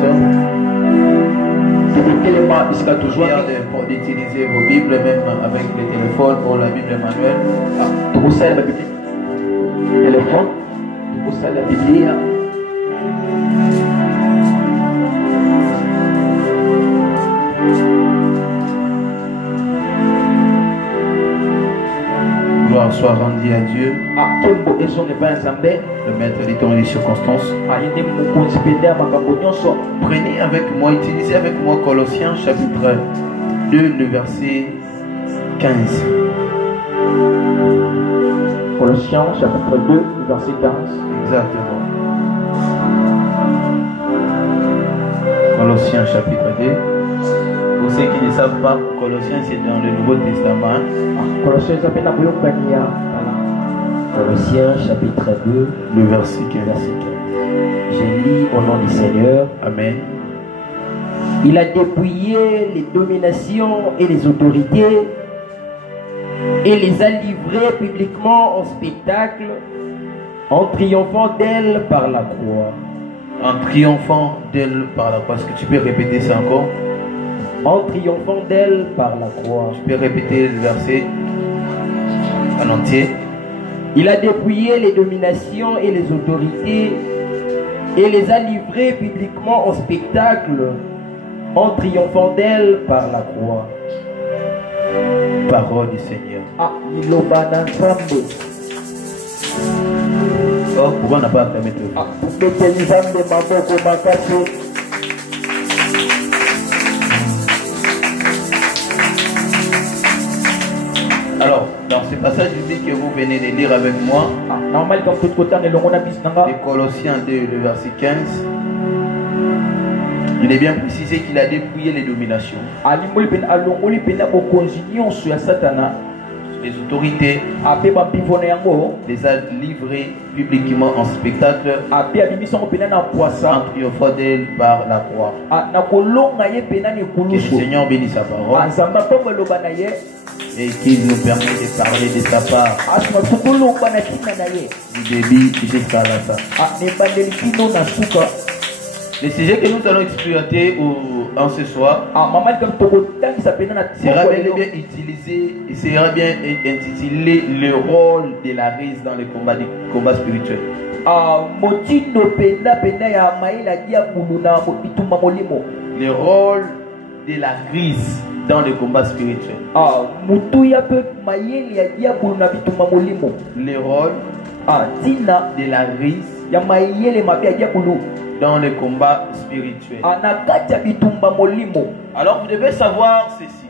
sœurs. D'utiliser vos Bibles, même avec les téléphones pour la Bible manuelle. Téléphone, la Bible. Gloire soit rendue à Dieu, le maître des temps et des circonstances. Prenez avec moi, utilisez avec moi Colossiens chapitre 2, le verset 15. Colossiens chapitre 2, verset 15. Exactement. Colossiens chapitre 2. Pour ceux qui ne savent pas, Colossiens c'est dans le Nouveau Testament. Colossiens chapitre 2, le verset 15. Je lis au nom du Seigneur. Amen. Il a dépouillé les dominations et les autorités et les a livrées publiquement en spectacle en triomphant d'elles par la croix. En triomphant d'elle par la croix. Est-ce que tu peux répéter ça encore? En triomphant d'elle par la croix. Tu peux répéter le verset en entier. Il a dépouillé les dominations et les autorités et les a livrées publiquement en spectacle en triomphant d'elle par la croix. Parole du Seigneur. Oh, pourquoi on n'a pas à permettre? Alors, dans ce passage biblique que vous venez de lire avec moi, les Colossiens 2, le verset 15, il est bien précisé qu'il a dépouillé les dominations, les autorités, les a livrées publiquement en spectacle, en triomphant d'elle par la croix. Que le Seigneur bénisse sa parole et qu'il nous permet de parler de sa part du début jusqu'à la fin. Le sujet que nous allons exploiter en ce soir sera bien utilisé, sera bien intitulé le rôle de la rise dans le combat spirituel. Le rôle de la rise dans le combat spirituel. Le rôle de la rise dans le combat spirituel. Alors vous devez savoir ceci.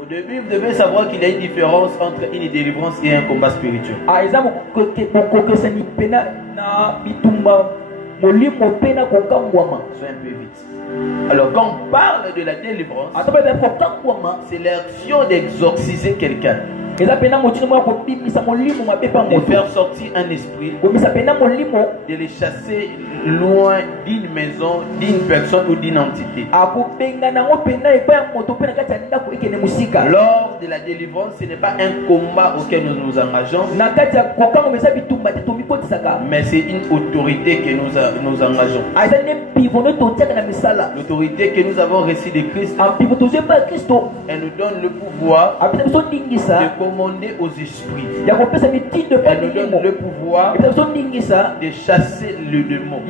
Au début, vous devez savoir qu'il y a une différence entre une délivrance et un combat spirituel. Sois un peu vite. Alors quand on parle de la délivrance, c'est l'action d'exorciser quelqu'un, de faire sortir un esprit, de les chasser loin d'une maison, d'une personne ou d'une entité. Lors de la délivrance, ce n'est pas un combat auquel nous nous engageons, mais c'est une autorité que nous engageons. L'autorité que nous avons reçue de Christ, elle nous donne le pouvoir de commander aux esprits. Elle nous donne le pouvoir de chasser le démon.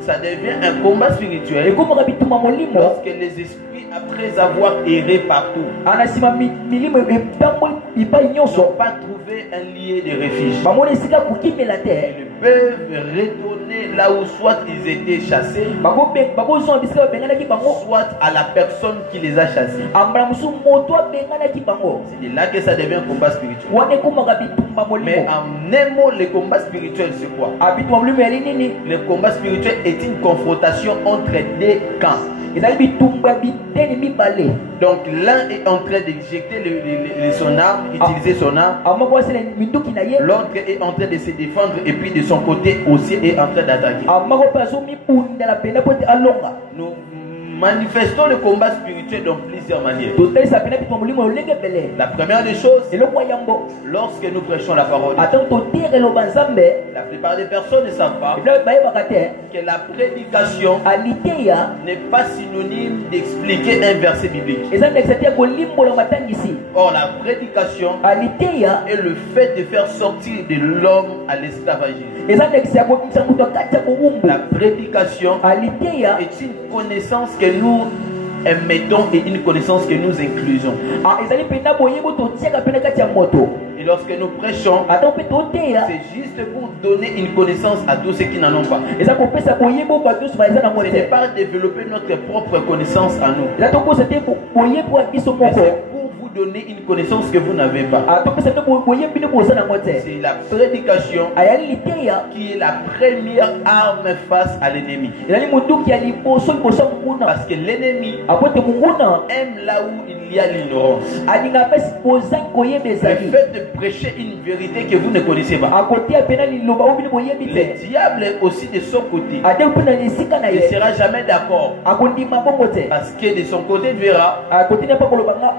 Ça devient un combat spirituel lorsque les esprits, après avoir erré partout, n'ont pas trouvé un lieu de refuge. Ils peuvent retourner là où soit ils étaient chassés, soit à la personne qui les a chassés. C'est de là que ça devient un combat spirituel. Mais en un mot, le combat spirituel c'est quoi? Le combat spirituel est une confrontation entre deux camps. Donc l'un est en train d'éjecter son arme, utiliser son arme. L'autre est en train de se défendre et puis de son côté aussi est en train d'attaquer. Nous manifestons le combat spirituel dans plusieurs plusieurs manières. La première des choses, lorsque nous prêchons la parole, la plupart des personnes ne savent pas que la prédication n'est pas synonyme d'expliquer un verset biblique. Or, la prédication est le fait de faire sortir de l'homme à l'esclavagisme. La prédication est une connaissance que nous mettons et une connaissance que nous inclusons. Et lorsque nous prêchons, c'est juste pour donner une connaissance à tous ceux qui n'en ont pas. Ce n'est pas développer notre propre connaissance à nous. Mais c'est pour vous donner une connaissance que vous n'avez pas. C'est la prédication qui est la première arme face à l'ennemi. Parce que l'ennemi aime là où il y a l'ignorance. Le fait de prêcher une vérité que vous ne connaissez pas. Le diable aussi de son côté ne sera jamais d'accord. Parce que de son côté il verra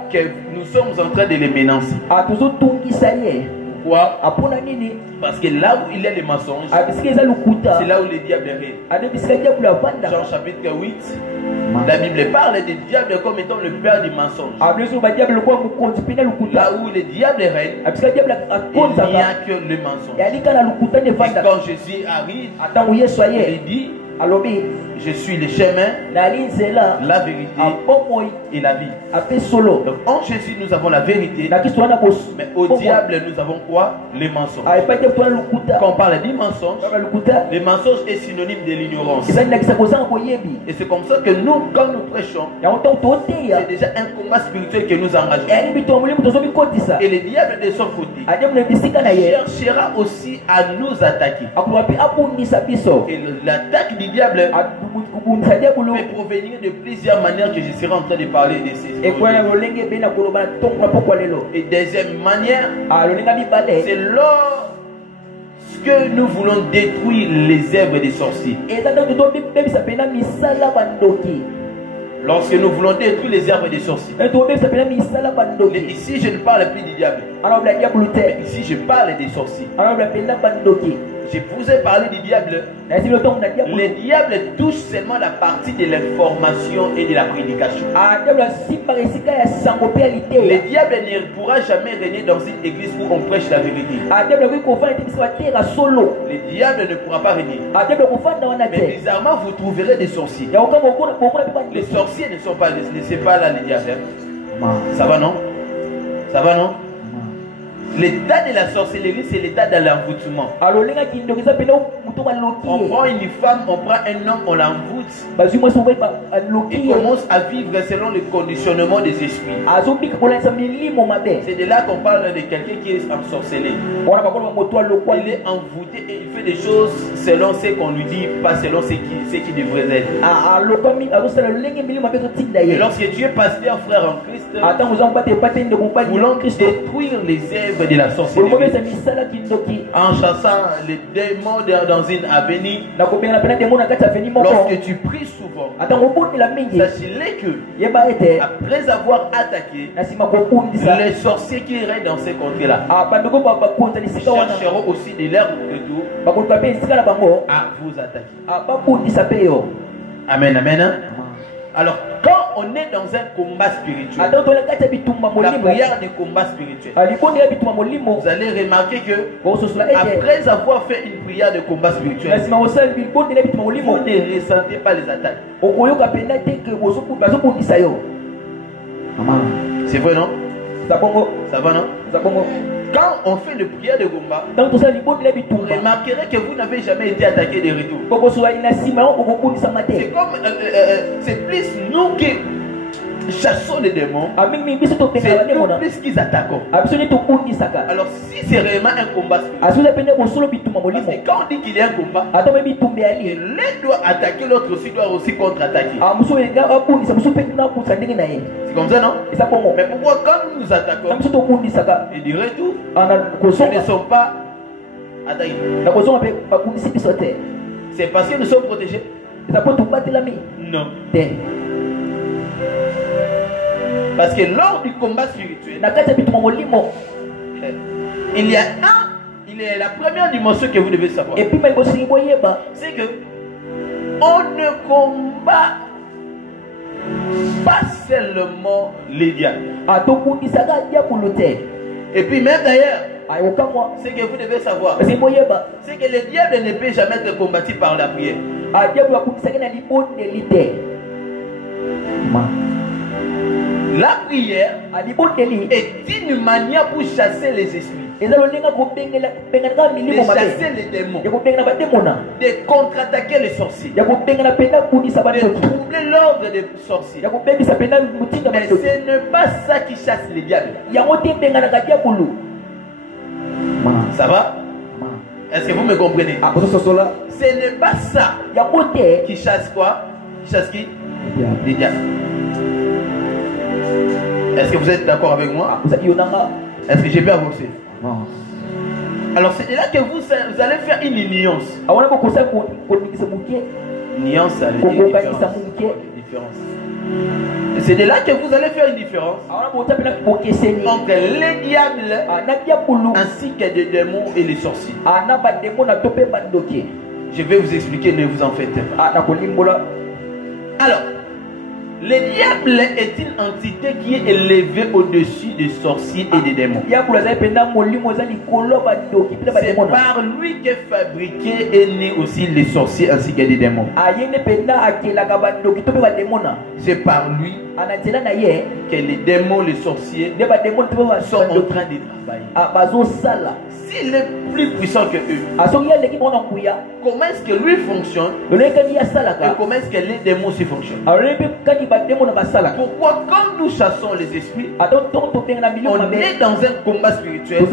que nous sommes en train de les menacer. Pourquoi? Parce que là où il y a les mensonges, c'est là où le diable est. Jean chapitre 8, la Bible parle du diable comme étant le père du mensonge. Là où le diable règne, il n'y a que le mensonge. Et quand Jésus arrive, il dit: je suis le chemin, la vérité et la vie. Donc en Jésus nous avons la vérité, mais au diable nous avons quoi? Les mensonges. Quand on parle du mensonge, le mensonge est synonyme de l'ignorance. Et c'est comme ça que nous, quand nous prêchons, c'est déjà un combat spirituel que nous engageons. Et le diable de son côté cherchera aussi à nous attaquer. Et l'attaque du diable peut provenir de plusieurs manières que je serai en train de parler de ces choses. Et deuxième manière, c'est lorsque nous voulons détruire les œuvres des sorciers. Lorsque nous voulons détruire les œuvres des sorciers. Ici je ne parle plus du diable. Mais ici je parle des sorciers. Je vous ai parlé du diable. Le diable touche seulement la partie de l'information et de la prédication. Le diable ne pourra jamais régner dans une église où on prêche la vérité. Le diable ne pourra pas régner. Mais bizarrement, vous trouverez des sorciers. Les sorciers ne sont pas là, les diables. Ça va, non? Ça va, non? L'état de la sorcellerie, c'est l'état de l'envoûtement. On prend une femme, on prend un homme, on l'envoûte. Il commence à vivre selon le conditionnement des esprits. C'est de là qu'on parle de quelqu'un qui est ensorcelé. Il est envoûté et il fait des choses selon ce qu'on lui dit, pas selon ce qui devrait être. Et lorsque tu es pasteur, frère en Christ, voulant détruire les œuvres de la sorcellerie en chassant les démons dans une avenue. Lorsque tu pries souvent, sachez que après avoir attaqué les sorciers qui règnent dans ces contrées-là, chercheront aussi de leur retour à vous attaquer. Amen, amen. Alors, quand on est dans un combat spirituel, la prière du combat spirituel, vous allez remarquer que après avoir fait une prière de combat spirituel, vous ne ressentez pas les attaques. C'est vrai, non? Ça va, non? Quand on fait le prière de combat, vous remarquerez que vous n'avez jamais été attaqué de retour. C'est comme c'est plus nous qui chassons les démons, c'est nous plus qu'ils attaquent. Alors si c'est réellement un combat spirituel, parce que quand on dit qu'il y a un combat, l'un doit attaquer, l'autre aussi doit aussi contre-attaquer. C'est comme ça, non? Mais pourquoi quand nous nous attaquons et du retour, nous ne sommes pas attaqués? C'est parce que nous sommes protégés? Non. Parce que lors du combat spirituel, il y a la première dimension que vous devez savoir. C'est que on ne combat pas seulement les diables. Et puis même d'ailleurs, ce que vous devez savoir, c'est que le diable ne peut jamais être combattu par la prière. La prière est une manière pour chasser les esprits, de chasser les démons, de contre-attaquer les sorciers, de troubler l'ordre des sorciers. Mais ce n'est pas ça qui chasse les diables. Ça va? Est-ce que vous me comprenez? Ce n'est pas ça qui chasse quoi? Qui chasse qui? Les diables. Est-ce que vous êtes d'accord avec moi? Est-ce que j'ai bien avancé? Alors c'est là que vous allez faire une nuance. Nuance, ça veut dire différence. C'est de là que vous allez faire une différence entre les diables ainsi que les démons et les sorciers. Je vais vous expliquer, ne vous en faites pas. Alors, le diable est une entité qui est élevée au-dessus des sorciers et des démons. C'est par lui qu'est fabriqué et né aussi les sorciers ainsi que les démons. C'est par lui que les démons, les sorciers sont en train de travailler. S'il est plus puissant que eux, comment est-ce que lui fonctionne et comment est-ce que les démons aussi fonctionnent? Pourquoi quand nous chassons les esprits, on est dans un combat spirituel?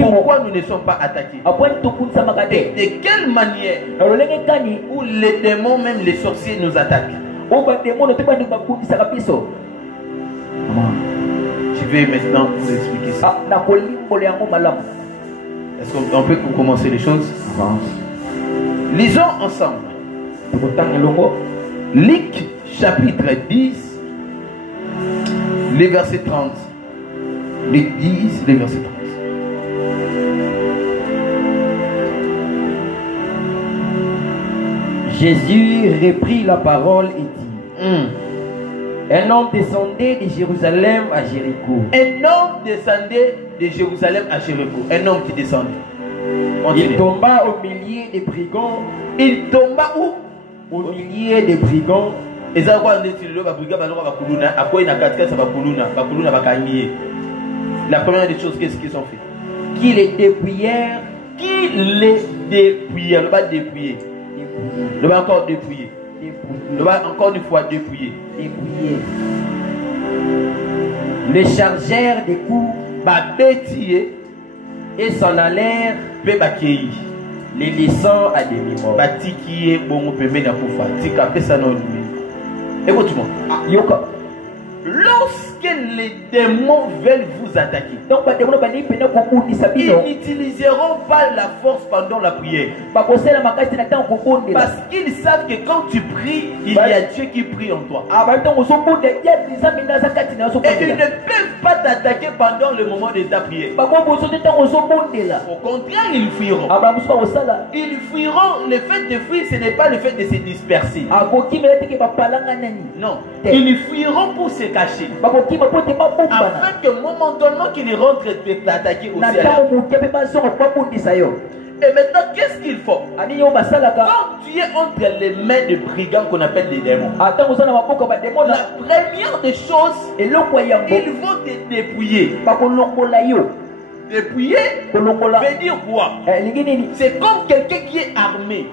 Pourquoi nous ne sommes pas attaqués? De quelle manière où les démons, même les sorciers, nous attaquent? Je vais maintenant vous expliquer ça. Est-ce qu'on peut commencer les choses? Lisons ensemble. Luc chapitre 10, les versets 30. Luc 10, les versets 30. Jésus reprit la parole et dit, un homme descendait de Jérusalem à Jéricho. Un homme descendait de Jérusalem à Jéricho. Un homme qui descendait. Il tomba au milieu des brigands. Il tomba où? Au milieu des brigands. La première des choses, qu'est-ce qu'ils ont fait? Qui les dépouillèrent. Qui les dépouillèrent. Le bas dépouiller. Le bas encore dépouiller. Le bas encore une fois dépouiller. Les chargèrent des coups. Et s'en allèrent. Les laissant à demi-mort. Écoute-moi. Lorsque les démons veulent vous attaquer, ils n'utiliseront pas la force pendant la prière. Parce qu'ils savent que quand tu pries, il y a Dieu qui prie en toi. Et ils ne peuvent pas t'attaquer pendant le moment de ta prière. Au contraire, ils fuiront. Ils fuiront. Le fait de fuir, ce n'est pas le fait de se disperser. Non. Ils fuiront pour se cacher. Afin que momentanément qu'ils rentrent t'attaquer au ciel. Et maintenant, qu'est-ce qu'il faut? Quand tu es entre les mains de brigands qu'on appelle des démons, la première des choses, ils vont te dépouiller. Dépouiller veut dire quoi? C'est comme quelqu'un qui est armé.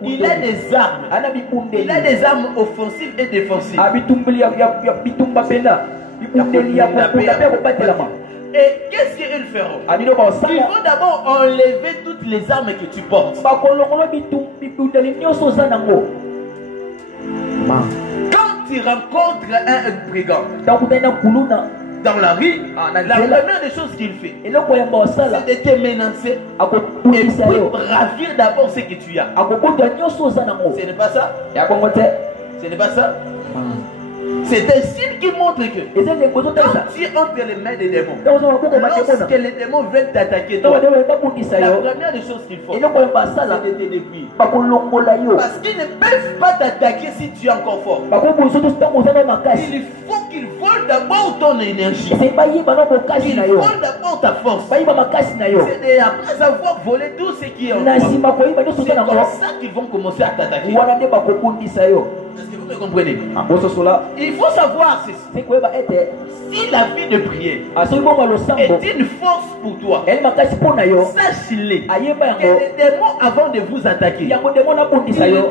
Il a des armes. Il a des armes offensives et défensives. Et qu'est-ce qu'ils feront? Ils vont d'abord enlever toutes les armes que tu portes. Quand tu rencontres un brigand dans la rue, la première des choses qu'il fait, c'est de te menacer et puis ravir d'abord ce que tu as. Ce n'est pas ça? Ce n'est pas ça? C'est un signe qui montre que quand tu es entre les mains des démons, lorsque les démons veulent t'attaquer, la première des choses qu'il faut, c'est de te dépouiller. Parce qu'ils ne peuvent pas t'attaquer si tu es encore fort. Il faut qu'ils volent d'abord ton énergie. Qu'ils volent d'abord ta force. C'est après avoir volé tout ce qui est en toi. C'est comme ça qu'ils vont commencer à t'attaquer. Est-ce que vous me comprenez? Il faut savoir ceci. Si la vie de prière est une force pour toi, sache-le que les démons, avant de vous attaquer, ils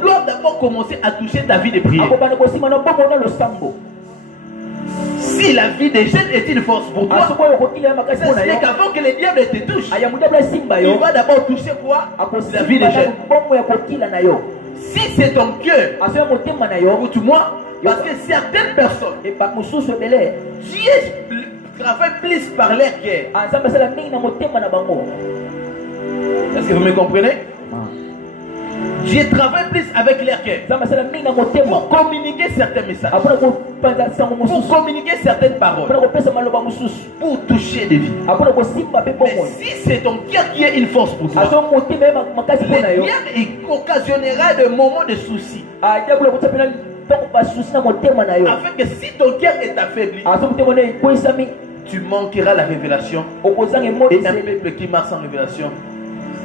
doivent d'abord commencer à toucher ta vie de prière. Si la vie des jeunes est une force pour toi, c'est qu'avant que le diable te touche, il va d'abord toucher quoi? La vie des jeunes. Si c'est ton cœur, écoute-moi, parce que certaines personnes, Dieu travaille plus par leur cœur. Est-ce que vous me comprenez? Dieu travaille plus avec leur cœur pour communiquer certains messages, pour communiquer certaines paroles, pour toucher des vies. Mais si c'est ton cœur qui est une force pour toi, le diable occasionnera des moments de soucis, afin que si ton cœur est affaibli, tu manqueras la révélation. Et un peuple qui marche sans révélation,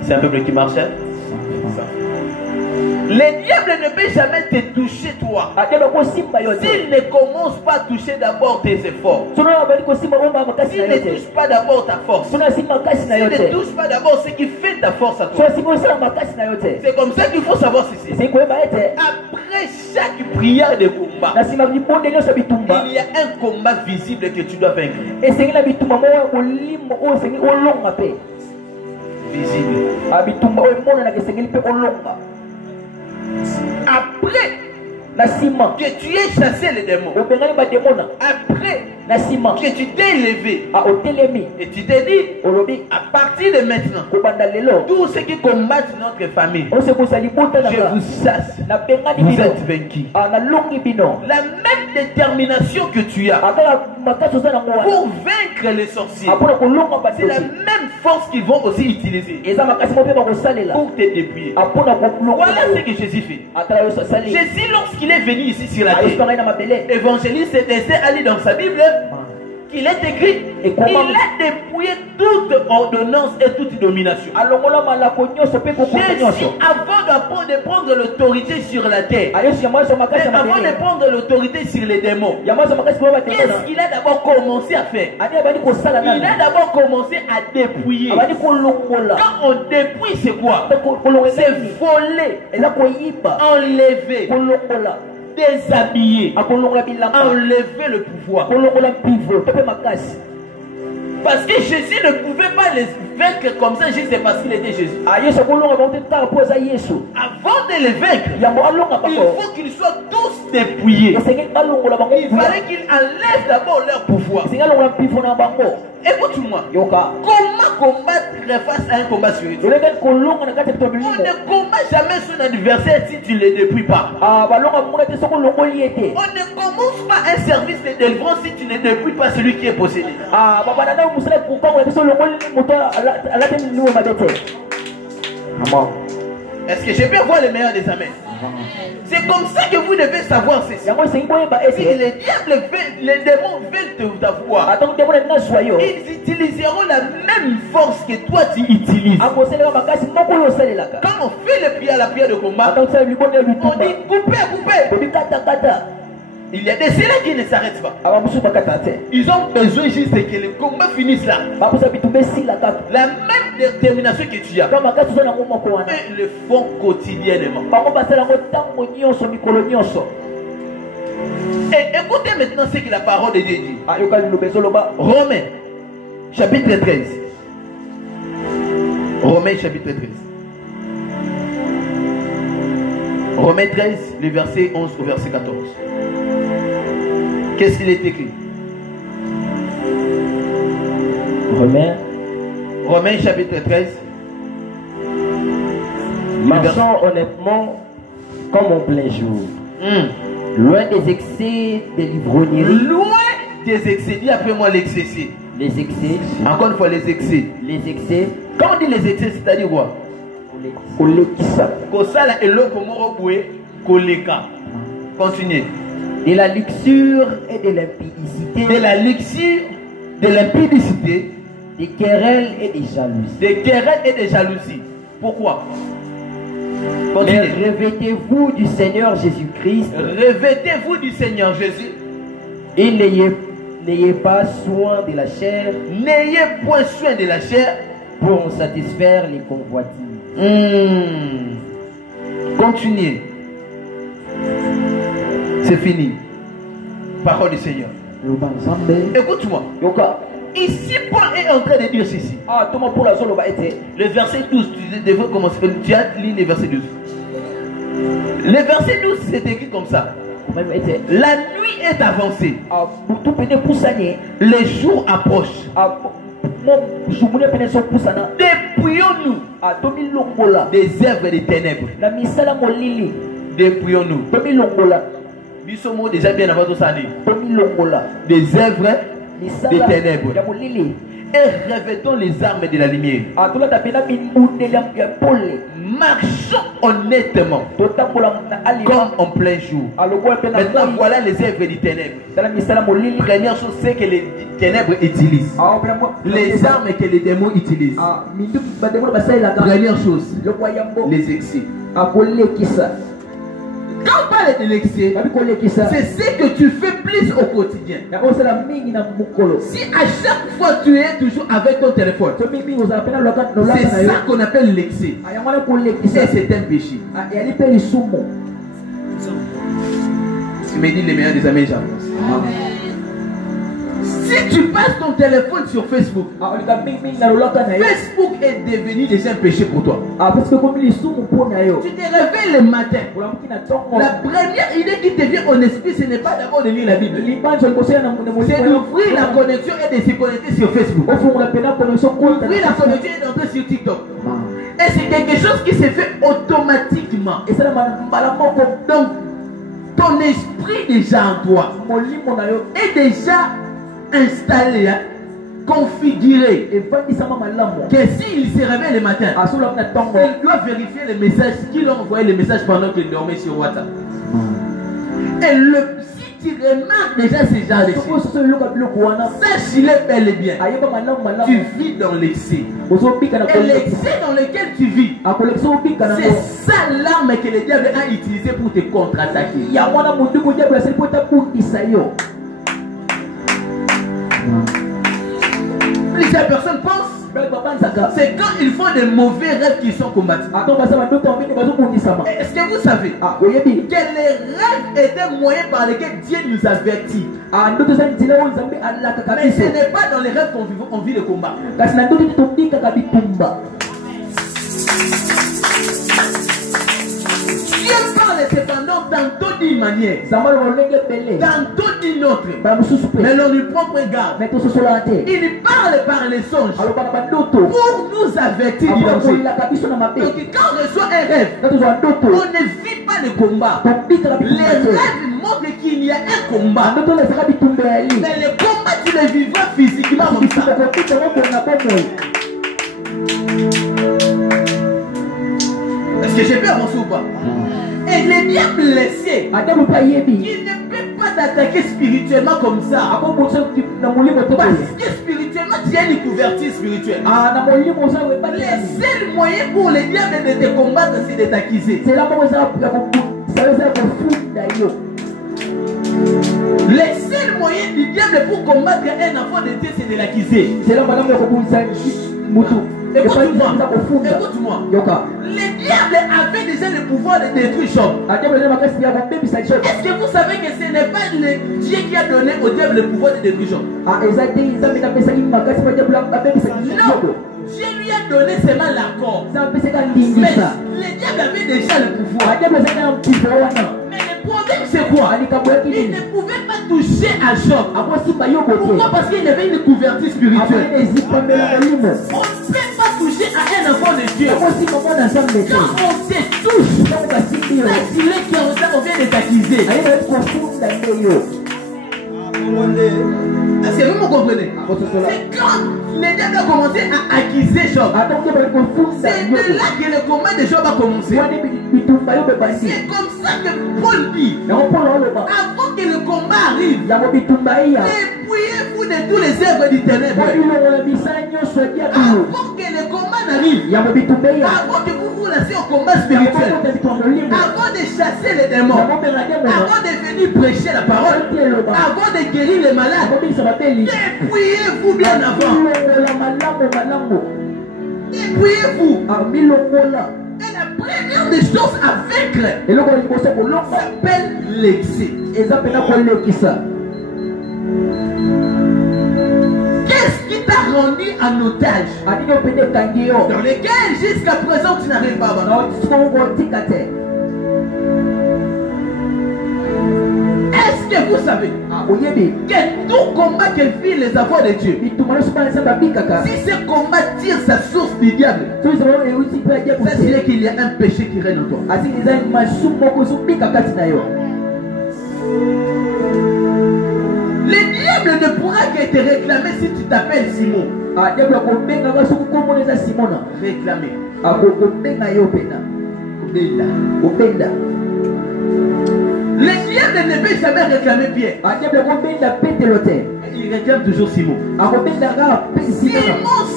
c'est un peuple qui marche. Le diable ne peut jamais te toucher toi s'il ne commence pas à toucher d'abord tes efforts. S'il ne touche pas d'abord ta force. S'il ne touche pas d'abord ce qui fait ta force à toi. C'est comme ça qu'il faut savoir ceci. Après chaque prière de combat, il y a un combat visible que tu dois vaincre. Visible. Après que tu aies chassé les démons, après que tu t'es élevé et tu t'es dit, à partir de maintenant, tous ceux qui combattent notre famille, je vous chasse, vous êtes vaincus. La même détermination que tu as pour vaincre les sorciers, c'est la même force qu'ils vont aussi utiliser pour te dépouiller. Voilà ce que Jésus fait. Jésus, lorsqu'il est venu ici sur la terre, évangéliste s'est allé dans sa Bible, qu'il est écrit, il a dépouillé toute ordonnance et toute domination. Jésus, avant de prendre l'autorité sur la terre, avant de prendre l'autorité sur les démons, qu'est-ce qu'il a d'abord commencé à faire? Il a d'abord commencé à dépouiller. Quand on dépouille, c'est quoi? C'est voler, enlever, déshabiller, enlever le pouvoir. Parce que Jésus ne pouvait pas les vaincre comme ça juste parce qu'il était Jésus. Avant de les vaincre, il faut qu'ils soient tous dépouillés. Il fallait qu'ils enlèvent d'abord leur pouvoir. Écoute-moi, comment combattre face à un combat spirituel? On ne combat jamais son adversaire si tu ne le dépouilles pas. On ne commence pas un service de délivrance si tu ne dépouilles pas celui qui est possédé. Est-ce que je peux voir le meilleur des amens? C'est comme ça que vous devez savoir ceci. Si les démons veulent t'avoir, ils utiliseront la même force que toi tu utilises. Quand on fait la prière de combat, on dit coupez. Il y a des cela qui ne s'arrêtent pas. Ils ont besoin juste que le combat finisse là. La même détermination que tu as, ils le font quotidiennement. Et écoutez maintenant ce que la parole de Dieu dit. Romains chapitre 13. Romains chapitre 13. Romains 13, le verset 11 au verset 14. Qu'est-ce qu'il est écrit? Romains chapitre 13. Marchons honnêtement comme en plein jour. Loin des excès, des livrogneries. Loin des excès. Dis après moi l'excès. Les excès. Encore une fois les excès. Les excès. Quand on dit les excès, c'est-à-dire quoi? Kosala eloko moko boye koleka. Continuez. De la luxure et de l'impudicité. De la luxure, de l'impudicité. Des querelles et des jalousies. Des querelles et des jalousies. Pourquoi? Mais revêtez-vous du Seigneur Jésus-Christ. Revêtez-vous du Seigneur Jésus. Et n'ayez pas soin de la chair. N'ayez point soin de la chair. Pour satisfaire les convoitises. Continuez. C'est fini. Parole du Seigneur. Écoute-moi. Ici, Paul est en train de dire ceci. Le verset 12, tu devrais commencer. Tu as lu le verset 12. Le verset 12, c'est écrit comme ça. La nuit est avancée. Les jours approchent. Dépouillons-nous des œuvres des ténèbres. Dépouillons-nous. Nous sommes déjà bien avant tout ça. Des œuvres des ténèbres. Et revêtons les armes de la lumière. Marchons honnêtement comme en plein jour. Maintenant voilà les œuvres des ténèbres. Première chose, c'est que les ténèbres utilisent. Les armes que les démons utilisent. Première chose, les excès. Quand on parle de l'excès, c'est ce que tu fais plus au quotidien. Si à chaque fois tu es toujours avec ton téléphone, c'est ça qu'on appelle l'excès. Et c'est un péché. Tu me dis les meilleurs des amis, j'avance. Si tu passes ton téléphone sur Facebook, Facebook est devenu déjà un péché pour toi. Tu te réveilles le matin. La première idée qui te vient en esprit, ce n'est pas d'abord de lire la Bible. C'est d'ouvrir la connexion et de se connecter sur Facebook. Ouvrir la connexion et d'entrer sur TikTok. Et c'est quelque chose qui se fait automatiquement. Donc, ton esprit déjà en toi est déjà installé, configuré, que s'il se réveille le matin, il doit vérifier les messages qu'il a envoyé, les messages pendant qu'il dormait sur WhatsApp. Et si tu remarques déjà ces gens de choses, sache qu'il est bel et bien. Tu vis dans l'excès. Et l'excès dans lequel tu vis, c'est ça l'arme que le diable a utilisée pour te contre-attaquer. Plusieurs personnes pensent, c'est quand ils font des mauvais rêves qu'ils sont combattus. Est-ce que vous savez que les rêves étaient moyens par lesquels Dieu nous avertit? Mais ce n'est pas dans les rêves qu'on vit le combat. Dieu parle cependant tantôt d'une manière, tantôt d'une autre. Mais l'on lui prend garde. Il parle par les songes pour nous avertir du danger. Donc quand on reçoit un rêve, on ne vit pas le combat. Les rêves montrent qu'il y a un combat. Mais le combat, tu le vivras physiquement comme ça. Est-ce que j'ai pu avancer ou pas? Et le diable blessé, il ne peut pas t'attaquer spirituellement comme ça. Parce que spirituellement, tu as une couverture spirituelle. Le seul moyen pour le diable de te combattre, c'est de t'accuser. Le seul moyen du diable pour combattre un enfant de Dieu, c'est de l'accuser. Écoute-moi. Le diable avait déjà le pouvoir de détruire Job. Est-ce que vous savez que ce n'est pas le Dieu qui a donné au diable le pouvoir de détruire Job? Non. Dieu lui a donné seulement l'accord. Mais le diable avait déjà le pouvoir. Mais le problème c'est quoi? Il ne pouvait pas toucher à Job. Pourquoi? Parce qu'il avait une couverture spirituelle. On ne peut pas toucher à un enfant de Dieu, quand on te touche, c'est on vient de t'accuser. Est-ce que vous me comprenez? C'est quand les diables ont commencé à accuser Job. C'est de là que le combat de Job a commencé. C'est comme ça que Paul dit. Avant que le combat arrive, dépouillez-vous de tous les œuvres du ténèbre. Avant que le combat n'arrive, avant que vous vous lancez au combat spirituel, avant de chasser les démons, avant de venir prêcher la parole, avant de guérir les malades, dépouillez-vous bien avant. Dépouillez-vous. Et la première des choses à vaincre s'appelle l'excès. Qu'est-ce qui t'a rendu en otage, dans lequel jusqu'à présent tu n'arrives pas à abandonner? Est-ce que vous savez que tout combat que vit les enfants de Dieu, si ce combat tire sa source du diable, ça c'est qu'il y a un péché qui règne en toi. Le diable ne pourra que te réclamer si tu t'appelles Simon. Réclamer. Le diable ne peut jamais réclamer Pierre. Il réclame toujours Simon.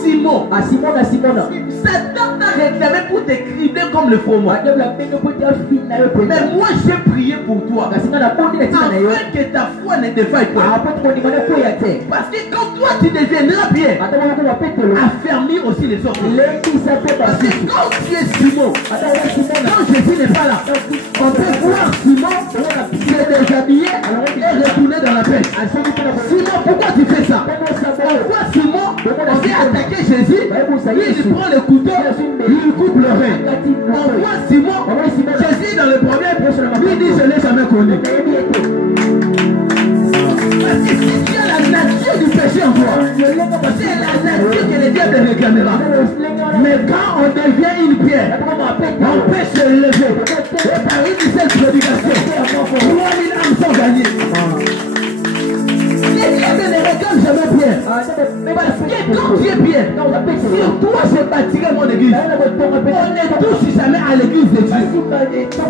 Simon. Satan t'a réclamé pour te cribler comme le froment. Mais moi j'ai prié pour toi, afin que ta foi ne défaille pas. Parce que quand toi tu deviendras Pierre, affermis aussi les autres. Parce que quand tu es Simon, quand Jésus n'est pas là, on peut voir Simon se déshabiller et retourner dans la paix. Simon, pourquoi tu fais ça? Pourquoi Simon, on vient attaquer Jésus, lui il prend le couteau, il lui coupe l'oreille. Pourquoi Simon, Jésus dans le premier, lui dit je ne l'ai jamais connu. Parce que si tu as la nature du péché en toi, c'est la nature que le diable réclamera. Mais quand on devient une pierre, on peut se lever. Et par une seule prédication, 3000 âmes sont gagnées. Les diables ne réclament jamais Pierre. Parce que quand tu es Pierre, sur toi je bâtirai mon église. On ne touche jamais à l'église de Dieu.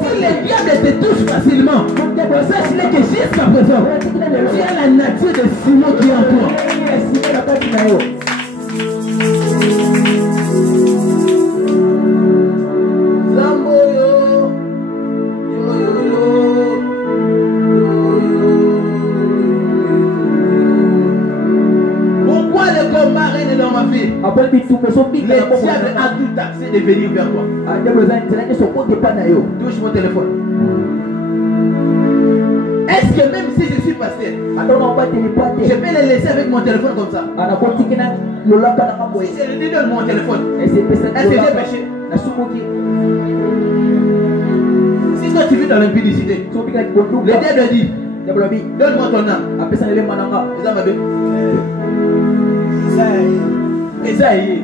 Si les diables te touchent facilement, sache que jusqu'à présent, tu as la nature de Simon qui est en toi. Le diable a tout accès de venir vers toi. Touche mon téléphone. Est-ce que même si je suis pasteur, je peux le laisser avec mon téléphone comme ça? Si je lui donne mon téléphone, est-ce que j'ai péché? Si toi tu vis dans l'impudicité, le diable dit, donne-moi ton âme. Esaïe.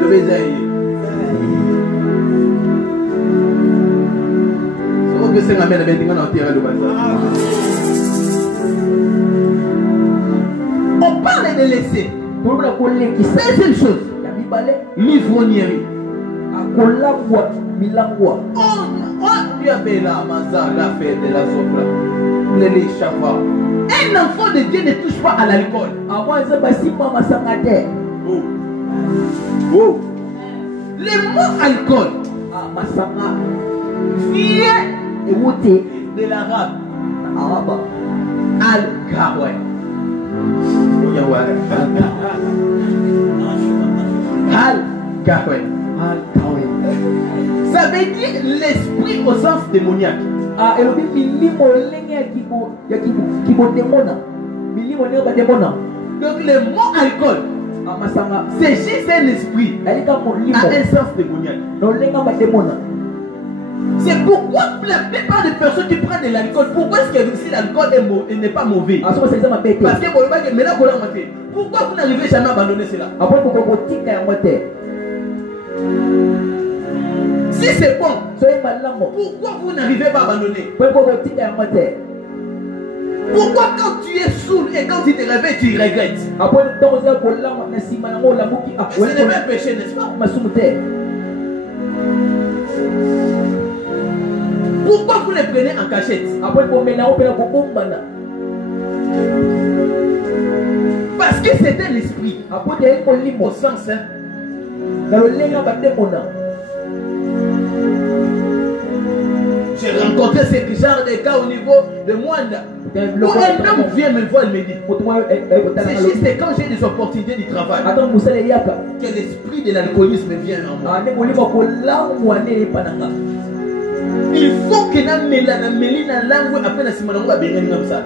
De Esaïe. C'est la même on parle de laisser. Deuxième chose, l'ivrognerie. On lui appelle la mazala fait de la sopra. Les chafas. Un enfant de Dieu ne touche pas à l'alcool. Le mot alcool vient de l'arabe al-Kawe. Al-Kawe. Ça veut dire l'esprit au sens démoniaque. Donc le mot alcool, c'est juste un esprit à un sens démoniaque. C'est pourquoi la plupart des personnes qui prennent de l'alcool, pourquoi est-ce que si l'alcool n'est pas mauvais? Parce que pourquoi vous n'arrivez jamais à abandonner cela? Si c'est bon, pourquoi vous n'arrivez pas à abandonner? Pourquoi quand tu es saoul et quand tu te réveilles, tu regrettes? C'est le même péché, n'est-ce pas? Pourquoi vous les prenez en cachette? Parce que c'était l'esprit. Au sens, hein? J'ai rencontré ce genre de cas au niveau de Mwanda. Où un homme vient me voir et me dit, c'est juste quand j'ai des opportunités du travail que l'esprit de l'alcoolisme vient en moi. Il faut que na mélina langue après na simana ngwa bengani comme ça.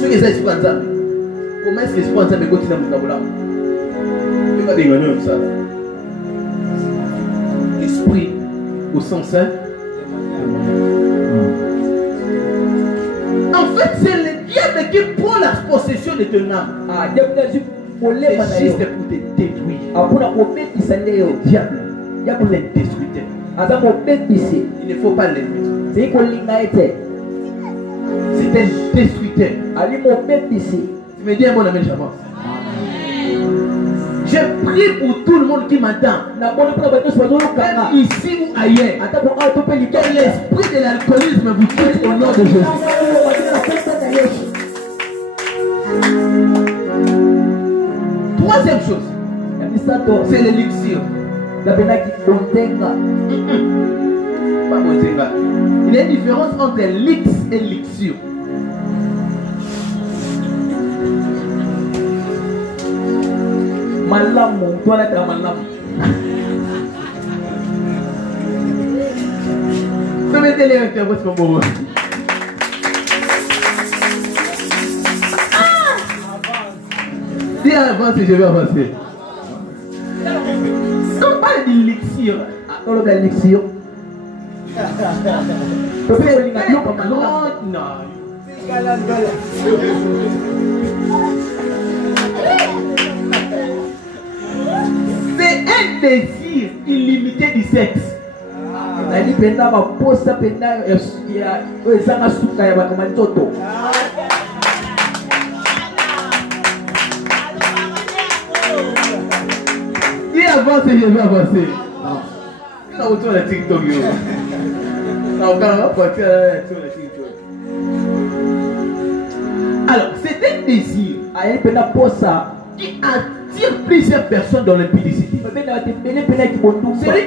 Ce que ça esprit nzambe. Comment est-ce que esprit nzambe continue na mutabola? Il va bengani comme ça. Esprit au sens hein. En fait, c'est le diable qui prend la possession de ton âme. C'est juste pour te détruire. Le diable, pour les destructeur. Il ne faut pas l'aimer. C'est un destructeur. Tu me dis un bon ami, j'avance. Je prie pour tout le monde qui m'entend. Même ici ou ailleurs. Que l'esprit de l'alcoolisme vous quitte au nom de Jésus. Troisième chose, c'est l'élixir. Pas Bontenga. Il y a une différence entre l'ix et l'élixir. Malamu, toi là, tu as malamu. Je vais te lire un peu votre mot. Dis avance et je vais avancer. Quand on parle d'élixir, on parle d'élixir. Non. C'est un désir illimité du sexe. Il avance et je vais avancer. Il a autour de TikTok. Alors, c'est un désir qui attire plusieurs personnes dans l'impudicité. Celui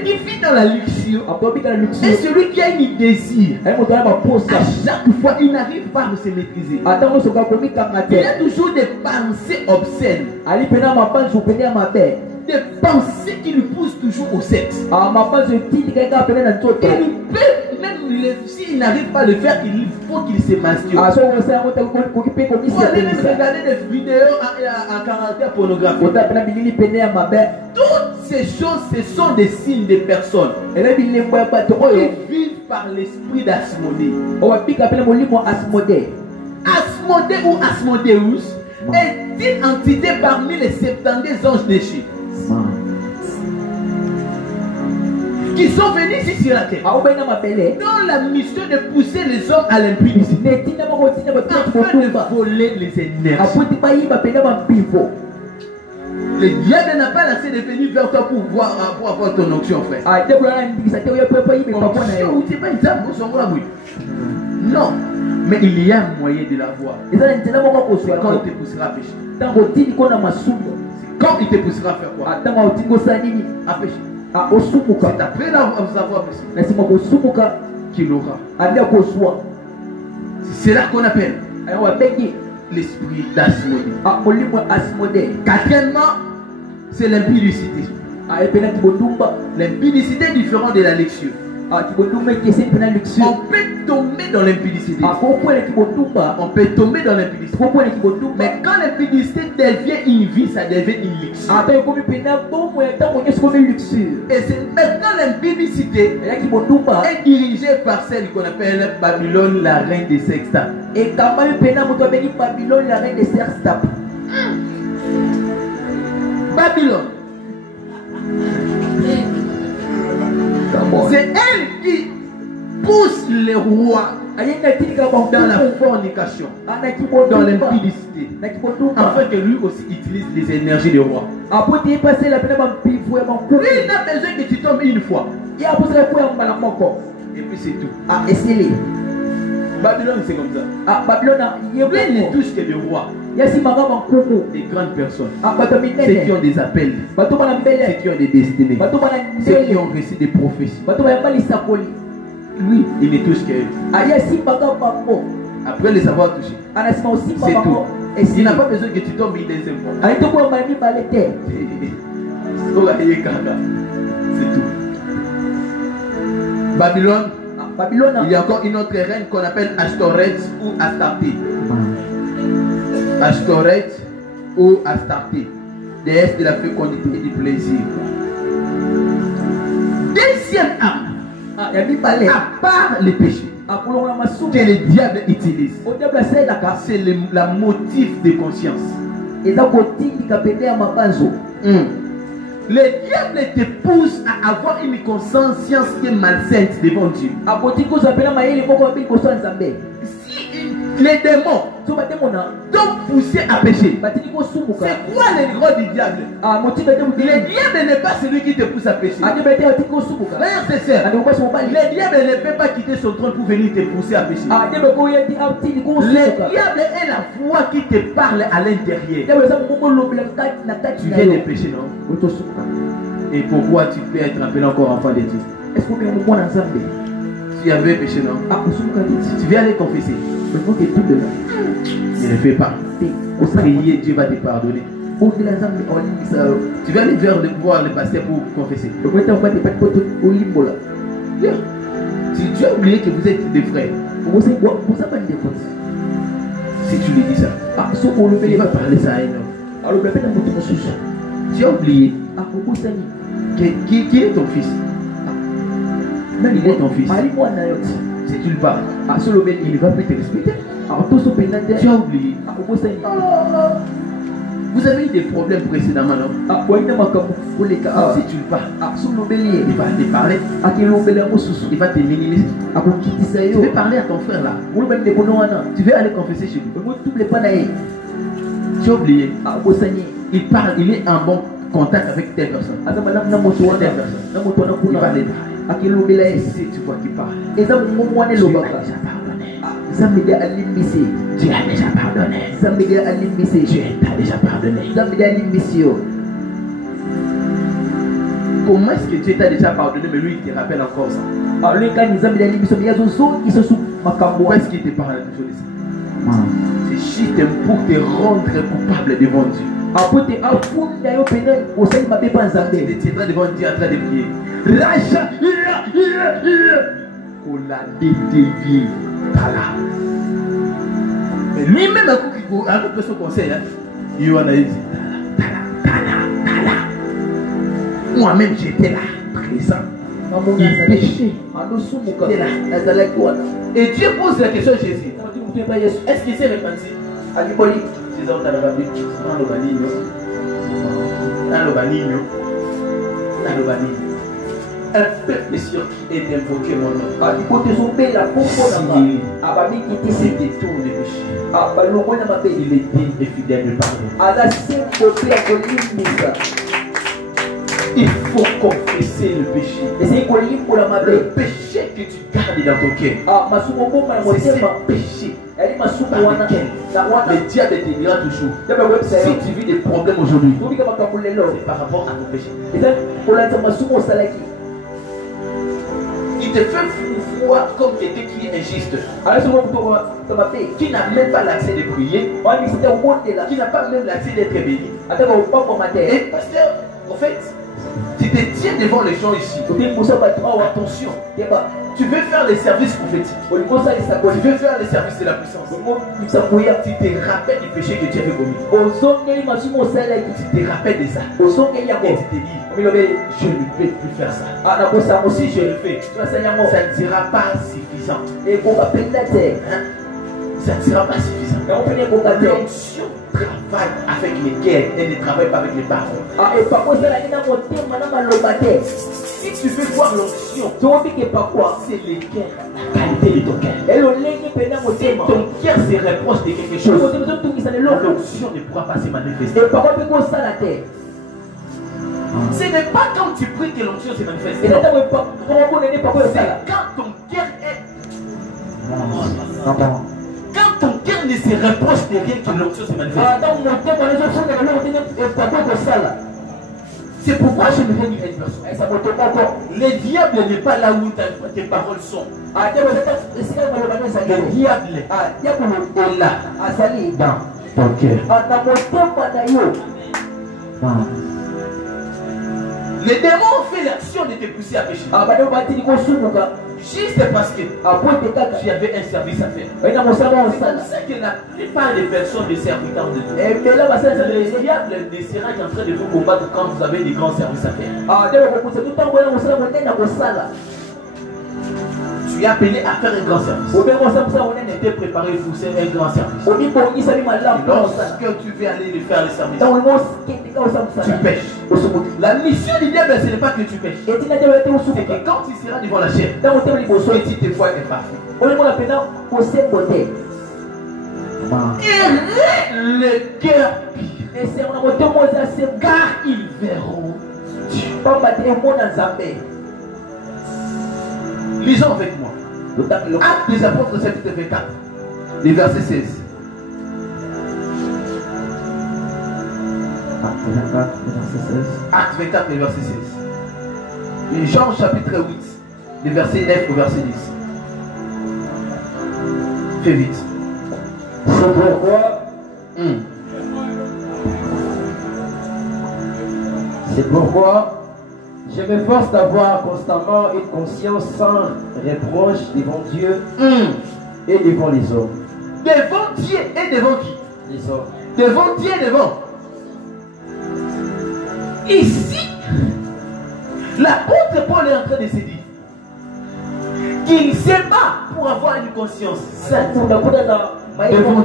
qui vit dans la luxure et celui qui a une désir, à chaque fois, il n'arrive pas à se maîtriser. Il y a toujours des pensées obscènes. Des pensées qui lui poussent toujours au sexe. Il peut, même s'il n'arrive pas à le faire, il faut qu'il se masturbe. Vous allez même regarder des vidéos à caractère pornographique. Toutes ces choses, ce sont des signes de personnes qui vivent par l'esprit d'Asmodée. Asmodée ou Asmodéus est une entité parmi les 70 anges déchus qui sont venus ici sur la terre dans la mission de pousser les hommes à l'impudicité afin de voler les énergies. Le diable n'a pas laissé de venir vers toi pour avoir ton onction, frère. Non, mais il y a un moyen de l'avoir. Quand il te poussera à pécher. Quand il te poussera à faire quoi? À pécher. C'est après vous avoir péché qu'il aura. C'est cela qu'on appelle l'esprit d'Asmodée. Quatrièmement, c'est l'impudicité. L'impudicité est différente de la lecture. On peut tomber dans l'impudicité. On peut tomber dans l'impudicité. Mais quand l'impudicité devient une vie, ça devient une luxure. Et c'est maintenant l'impudicité est dirigée par celle qu'on appelle Babylone, la reine des sextapes. Et quand même, Babylone, la reine des sextapes. Babylone. C'est elle qui pousse les rois dans la fornication, dans l'impudicité, afin que lui aussi utilise les énergies des rois. Lui, il n'a besoin que tu tombes une fois. Et puis c'est tout. Babylone, c'est comme ça. Lui, il ne touche que des rois. Des grandes personnes. Ceux qui ont des appels. Ceux qui ont des destinées. Ceux qui ont reçu des prophéties. Lui, il ne touche que eux. Après les avoir touchés, c'est tout. Il n'a pas besoin que tu tombes une deuxième fois. C'est tout. Babylone. Il y a encore une autre reine qu'on appelle Ashtoreth ou Astarté. Ashtoreth ou Astarté, déesse de la fécondité et du plaisir. Deuxième arme, à part les péchés que le diable utilise, c'est la motif de conscience. Le diable te pousse à avoir une conscience qui est malsaine devant Dieu. Si les démons t'ont poussé à pécher, c'est quoi le rôle du diable? Le diable n'est pas celui qui te pousse à pécher. Frère et sœur, le diable ne peut pas quitter son trône pour venir te pousser à pécher. Le diable est la voix qui te parle à l'intérieur. Tu viens de pécher, non? Et pourquoi tu peux être appelé encore enfant de Dieu? Tu avais péché, non? Tu viens aller confesser. Ne le fais pas. Au prier, Dieu va te pardonner. Tu vas aller voir le pasteur pour confesser. Tu as oublié que vous êtes des frères. Si tu lui dis ça, il va parler ça à un homme. Tu as oublié qui est ton fils. Il est ton fils. Si tu le parles, il ne va plus te respecter. Tu as oublié. Vous avez eu des problèmes précédemment, non? Si tu le parles, il va te parler. Il va te minimiser. Tu veux parler à ton frère là. Tu veux aller confesser chez lui. Tu as oublié. Il parle, il est en bon contact avec telle personne. Il va aller parler. Si tu vois qu'il parle, tu as déjà pardonné. Tu as déjà pardonné. Tu as déjà pardonné. Comment est-ce que Dieu t'a déjà pardonné, mais lui il te rappelle encore ça? Pourquoi est-ce qu'il te parle toujours de ça? C'est juste pour te rendre coupable devant Dieu. Tu tiendras devant Dieu en train de prier. Racha, on l'a dévié. Mais lui-même, à coup de son conseil, il en a dit moi-même j'étais là, présent. Il péchait. Et Dieu pose la question à Jésus. Est-ce qu'il s'est repenti? Un peuple sûr qui est invoqué mon nom. Il se détourne des péchés. Il est digne et fidèle de pardon. Il faut confesser le péché. Le péché que tu gardes dans ton cœur. C'est ce péché par lequel le diable te dira toujours. Si tu vis des problèmes aujourd'hui, c'est par rapport à ton péché. Il te fait voir comme quelqu'un qui est injuste. Qui n'a même pas l'accès de prier. Qui n'a pas même l'accès d'être béni. Et pasteur, En fait, tu te tiens devant les gens ici. Attention. Tu veux faire les services prophétiques. Tu veux faire les services de la puissance. Tu te rappelles du péché que tu avais commis. Tu te rappelles de ça. Et tu te dis, je ne vais plus faire ça. Si je le fais, ça ne sera pas suffisant. Ça ne sera pas suffisant. L'onction travaille avec les cœurs et ne travaille pas avec les paroles. Si tu veux voir l'onction, c'est les cœurs, la qualité de ton cœur. Si ton cœur se reproche de quelque chose, l'onction ne pourra pas se manifester. Ce n'est pas quand tu pries que l'onction se manifeste. C'est quand ton cœur est... Quand ton cœur ne se reproche de rien que l'onction se manifeste. C'est pourquoi je me viens dire une personne. Le diable n'est pas là où tes paroles sont. Le diable est là. Dans ton cœur. Les démons ont fait l'action de te pousser à pécher. Juste parce que tu avais un service à faire. C'est comme ça que la plupart des personnes des serviteurs de Dieu, le diable ne sera qu'en train de vous combattre quand vous avez des grands services à faire. Tu es appelé à faire un grand service. Tu es préparé pour faire un grand service. Lorsque tu veux aller faire le service, tu pêches. La mission du diable, ce n'est pas que tu pêches. C'est que quand tu seras devant la chair, tu te vois imparfait. Et le cœur pire. Car ils verront Dieu. Lisons avec moi. Actes des apôtres, chapitre 24, le verset 16. Acte 24, le verset 16. Et Jean chapitre 8, le verset 9 au verset 10. Fais vite. C'est pourquoi. C'est pourquoi je m'efforce d'avoir constamment une conscience sans reproche devant Dieu et devant les hommes. Devant Dieu et devant qui? Les hommes. Devant Dieu et devant. Ici, l'apôtre Paul est en train de se dire qu'il se bat pour avoir une conscience sainte devant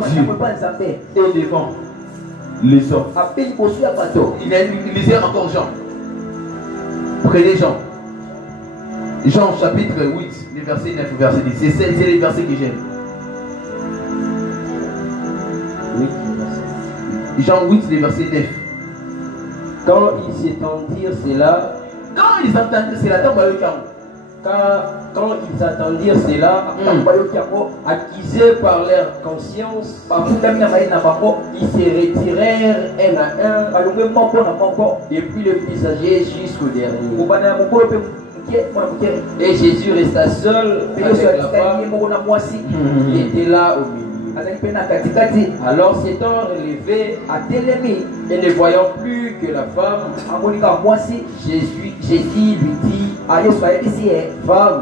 Dieu et devant les hommes. Il lisait encore Jean. Prenez Jean. Jean chapitre 8, le verset 9 au verset 10. C'est les versets que j'aime. Jean 8, le verset 9. Quand ils s'entendirent cela, quand ils attendirent cela, accusés par leur conscience, ils se retirèrent un à un, depuis le plus âgé jusqu'au dernier. Et Jésus resta seul avec la femme qui était là au milieu. Alors s'étant relevé à Télémie et ne voyant plus que la femme, Jésus lui dit, femme,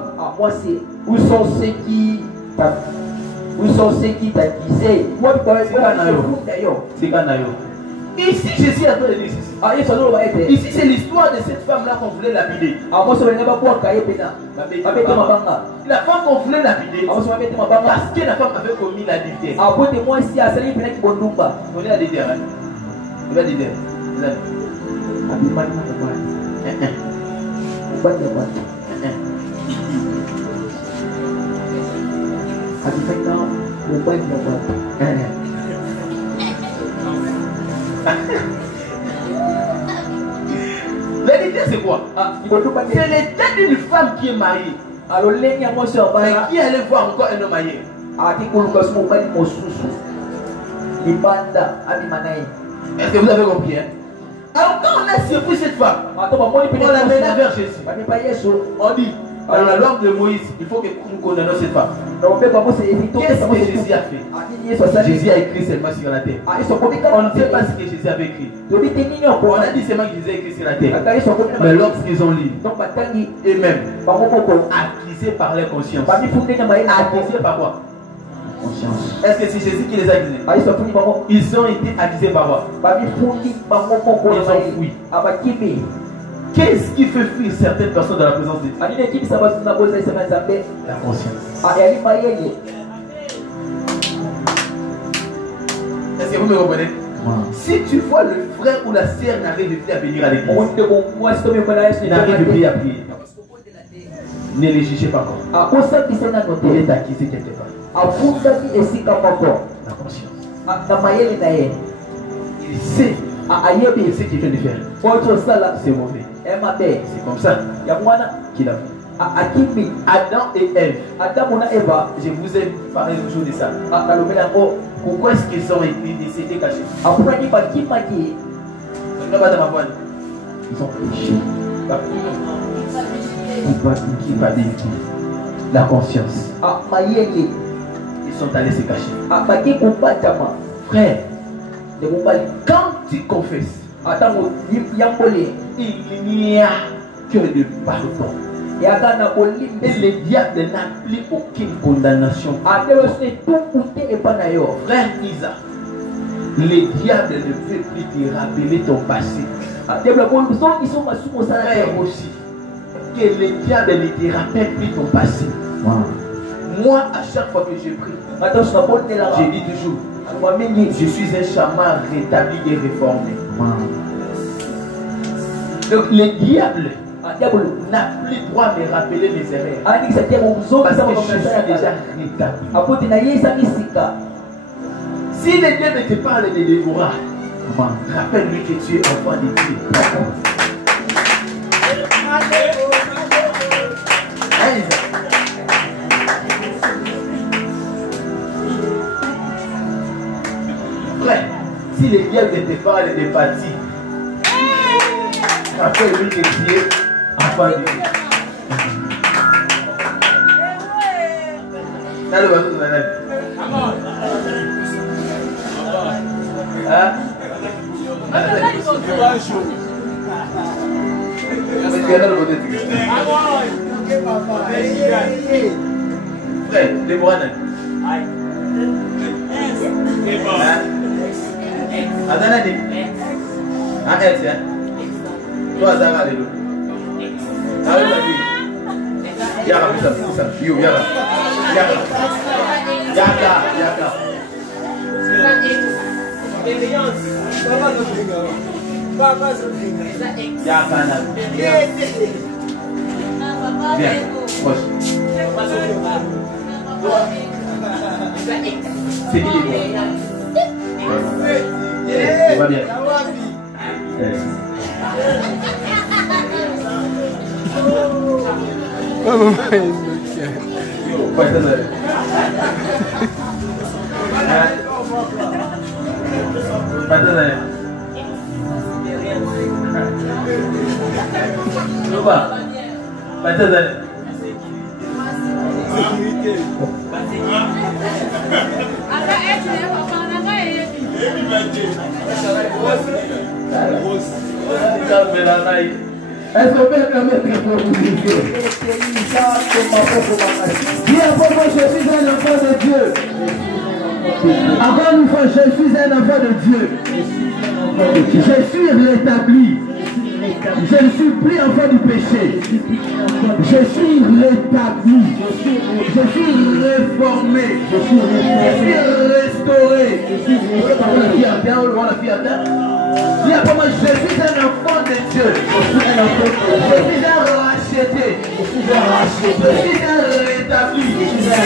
où sont ceux qui t'accusaient? Ici, Jésus est en train de dire ceci. Ici, c'est l'histoire de cette femme-là qu'on voulait lapider. La femme qu'on voulait lapider parce que la femme avait commis l'adultère. On est adultère. On est adultère. L'adultère, c'est quoi? C'est l'état d'une femme qui est mariée mais qui allait voir encore un homme marié. Est-ce que vous avez compris? Alors quand on a surpris cette femme, on l'a mené vers Jésus. On dit, Dans la loi de Moïse, il faut que nous condamnions cette femme. Qu'est-ce que Jésus a fait? Jésus a écrit seulement sur la terre. On ne sait pas ce que Jésus avait écrit. On a dit seulement que Jésus a écrit sur la terre. Mais lorsqu'ils ont lu, eux-mêmes, accusés par leur conscience. Accusés par quoi? Conscience. Est-ce que c'est Jésus qui les a accusés? Ils ont été accusés par quoi? Ils ont fui. Qu'est-ce qui fait fuir certaines personnes dans la présence de Dieu? La conscience. Est-ce que vous me comprenez? Si tu vois le frère ou la sœur n'arrive plus à venir à l'église, n'arrive plus à prier, ne les jugez pas encore. Il est accusé quelque part. La conscience. Il sait ce qu'il vient de faire. C'est mauvais. C'est comme ça qu'il a fait. Adam et Ève. Je vous ai parlé le jour de ça. Pourquoi est-ce qu'ils ont été cachés? Ils ont péché. La conscience. Ils sont allés se cacher. Frère, quand tu confesses, il n'y a que de pardon. Et le diable n'a plus aucune condamnation. Frère Isa, le diable ne veut plus te rappeler ton passé. Frère aussi, que le diable ne te rappelle plus ton passé. Moi, à chaque fois que je prie, je dis toujours, je suis un chaman rétabli et réformé. Donc le diable n'a plus droit de me rappeler mes erreurs. Parce que je suis déjà rétabli. Si le diable te parle de Déborah, rappelle-lui que tu es enfant de Dieu. Frère, si le diable te parle de fatigue, rappelle-lui que tu es enfant de Dieu. Frère, Déborah. Attendez. Arrête, toi, Zara, les deux. Yaka, bien, proche. C'est qui tout va bien. Est-ce qu'on peut permettre pour vous dire? Dis avant moi, je suis un enfant de Dieu. Encore une fois, je suis un enfant de Dieu. Je suis rétabli. Je ne suis plus enfant du péché. Je suis rétabli. Je suis réformé. Je suis restauré. Dis après moi, je suis un enfant de Dieu. Je suis un racheté. Je suis un rétabli. Je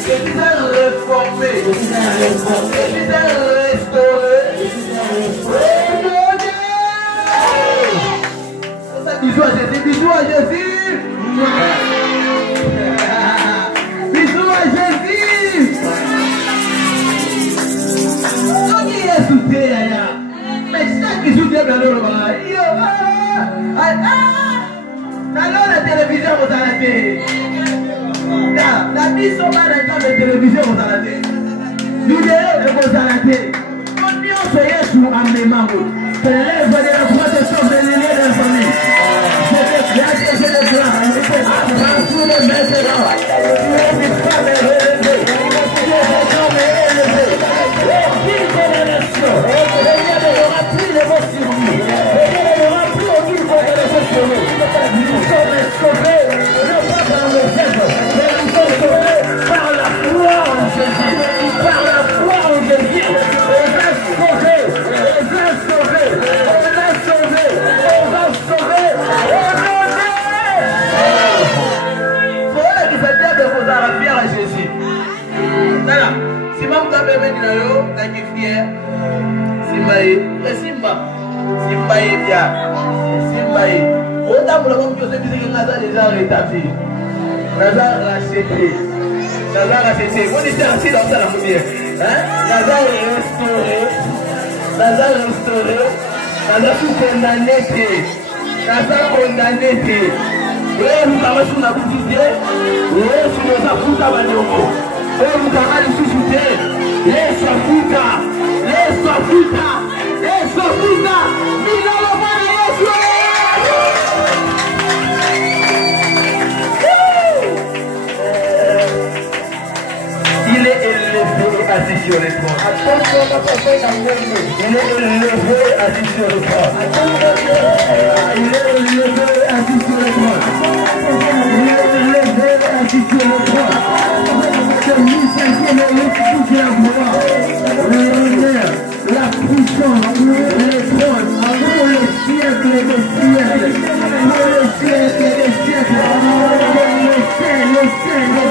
suis un réformé. Je suis un restauré. Bisous à Jésus. Bisous à Jésus. Bisous à Jésus. Qui est soutenu? Mais chaque jour, Dieu va le voir. Alors la télévision, vous allez raté. La mise sur la télévision, vous a raté. Vidéo, vous a raté. On y a fait sous un mémoire. Que les voix de la protection de l'élève de la famille. Je vais gratter, je vais gratter. Je vais gratter tous les maintenant. Tu es une femme élevée. Tu es un homme élevé. Et vive de la nation. Et il n'y aura plus de vos survie. Et il n'y aura plus aucune condamnation sur nous. Nous sommes sauvés, non pas par nos œuvres, mais nous sommes sauvés par la foi en Jésus. Par la foi en Jésus. On va sauver. On va sauver. On va sauver. On va sauver. Voilà qui s'est dit de vous arracher à Jésus. Voilà. Si vous avez besoin de l'eau, vous êtes fier. Simba est bien. Simba est. Autant pour le monde que je dis que Nazar déjà rétabli. Nazar racheté. Nazar racheté. On était assis dans ça la première. Nazar est restauré. Nazar restauré. Nazar sous condamné. Nazar condamné. Nous avons sous la boutique. Nous avons sous la boutique. Nous avons sous la boutique. Il est élevé assis sur les trônes. Il est élevé assis sur le trône. Il est élevé assis sur le trône. Il est élevé assis sur le trône. C'est lui qui est la gloire, l'honneur, la puissance, les trônes, pour les siècles des siècles, pour les siècles des siècles, les siècles.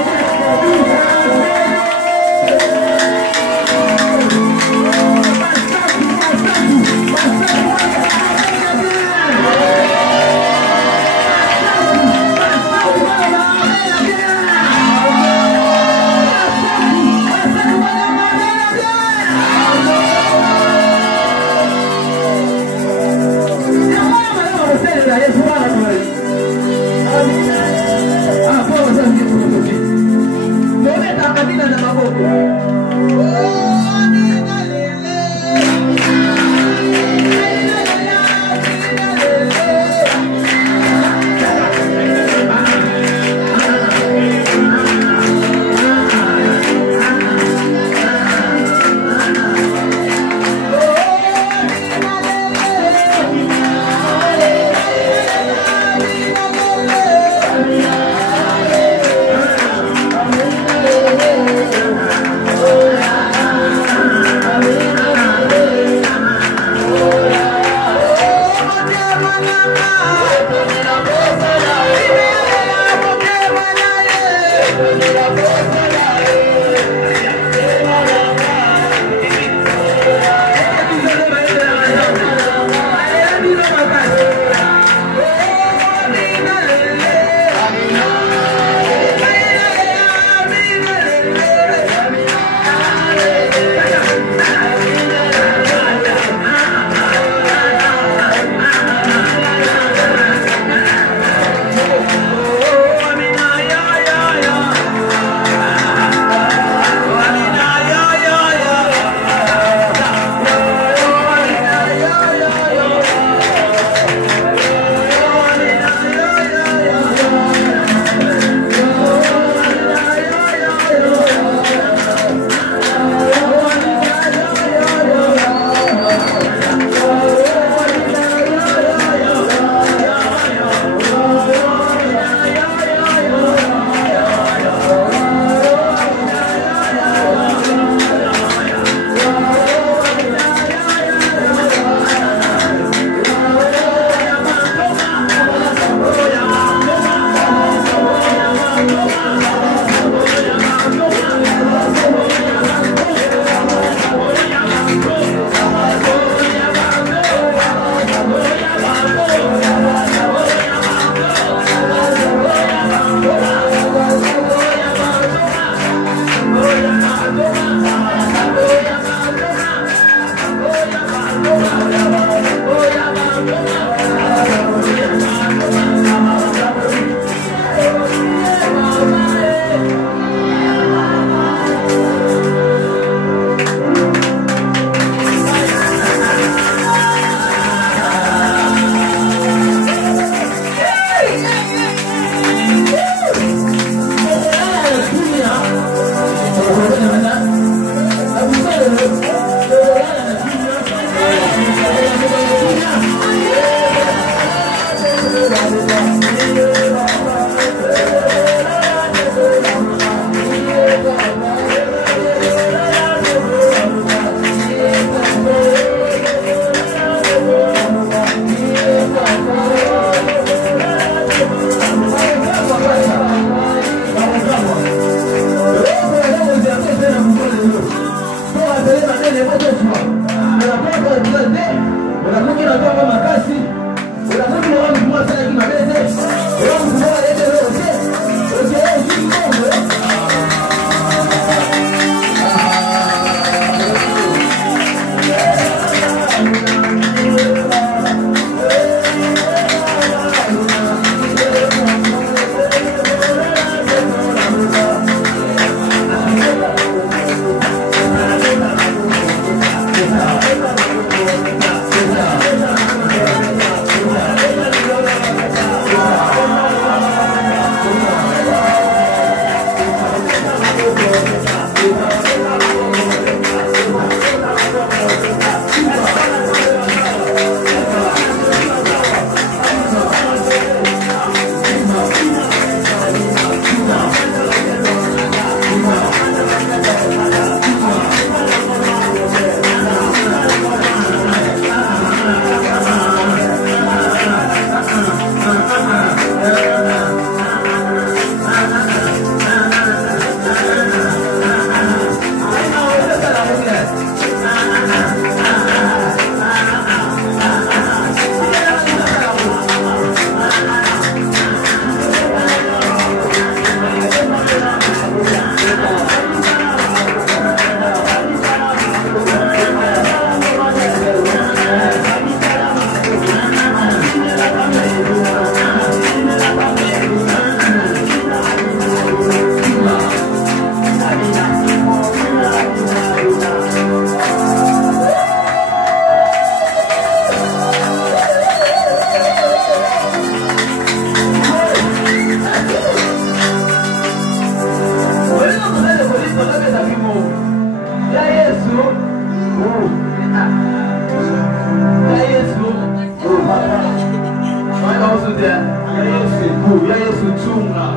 soutien. Yesu Bou, Yesu Tsunga.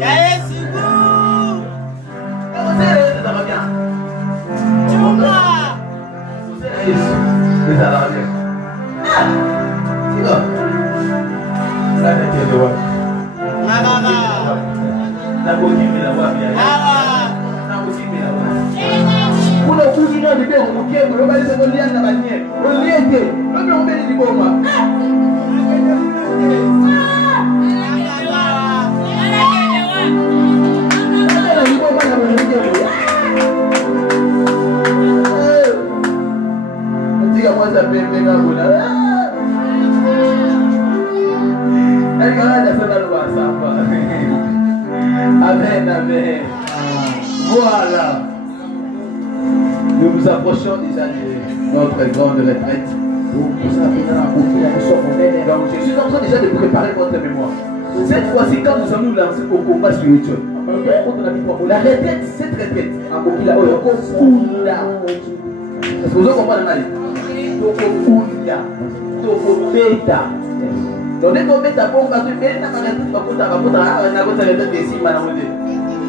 Yesu Bou. Vous savez, ça va bien. Tsunga. Vous savez, Yesu, ça va bien. Ah, c'est bon. Là, t'es de voir. La beauté, mais la voix bien. La beauté, mais la voix. Pour le coup, il y a des gens qui ont des gens qui ont des gens qui ont Amen, amen. Voilà. Nous nous approchons déjà de notre grande retraite. Donc, je suis en train déjà de préparer votre mémoire. Cette fois-ci, quand nous allons nous lancer au combat spirituel, la retraite, cette retraite, parce que vous comprenez, donc dès qu'on met ta bombe, tu mets ta retraite,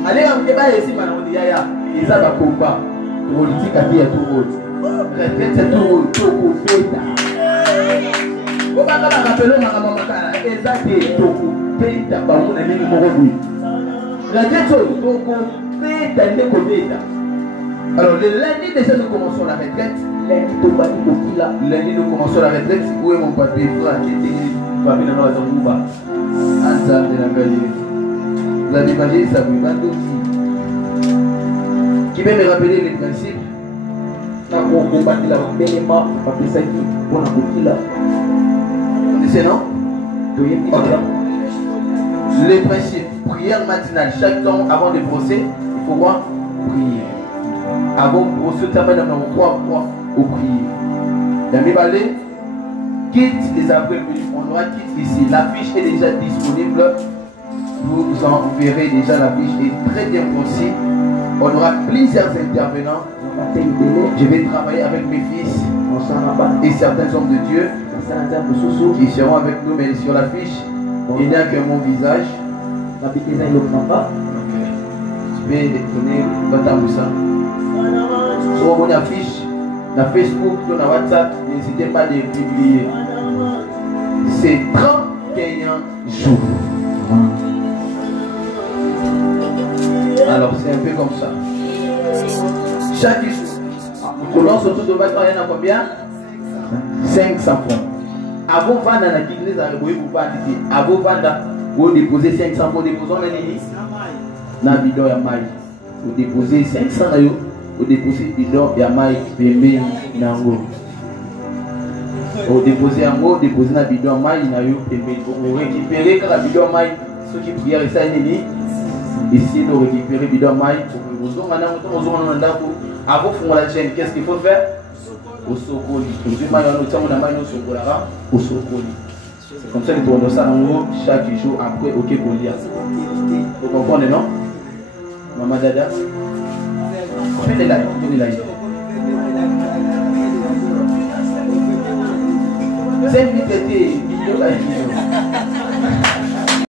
allez, on débat ici, ils ont un combat politique à dire tout le monde. Retraite, c'est tout le monde, tout le monde. On va rappeler ma maman, exact, tout le monde. Alors, le lundi, déjà, nous commençons la retraite. Lundi, nous commençons la retraite. Où est mon papier? Vous avez imaginé ça, vous m'avez dit. Qui peut me rappeler les principes? Vous connaissez, non? Okay. Les principes. Prière matinale. Chaque temps, avant de brosser, il faut quoi? Prier. Avant de brosser, tu amènes dans 3 au prier. Dans quitte les après-midi. On aura quitte ici. L'affiche est déjà disponible. Vous en verrez déjà l'affiche est très bien conçue. On aura plusieurs intervenants. Je vais travailler avec mes fils et certains hommes de Dieu qui seront avec nous, mais sur l'affiche, il n'y a que mon visage. Okay. Je vais les donner dans ta moussa. Sur mon affiche, dans Facebook, dans WhatsApp, n'hésitez pas à les publier. C'est 31 jours. Alors c'est un peu comme ça. Chaque jour, on lance autour de votre il y en a combien? 500 francs. Avant vendre la l'église, avant vendre, vous déposez 500 francs, déposons dans le bidon ya maï. Vous déposez 500 francs, vous déposez bidon ya maï, bébé nango. Vous déposez en haut, vous déposez dans le bidon maï, vous récupérez quand la bidon maï, ceux qui prièrent ça, ici, de récupérer le bidon maï. Avant de faire la chaîne, qu'est-ce qu'il faut faire? Au sokoli. C'est comme ça que nous tournons ça en haut chaque jour après au Kékolia. Vous comprenez, non? Maman Dada? Venez là, venez là. C'est une vidéo.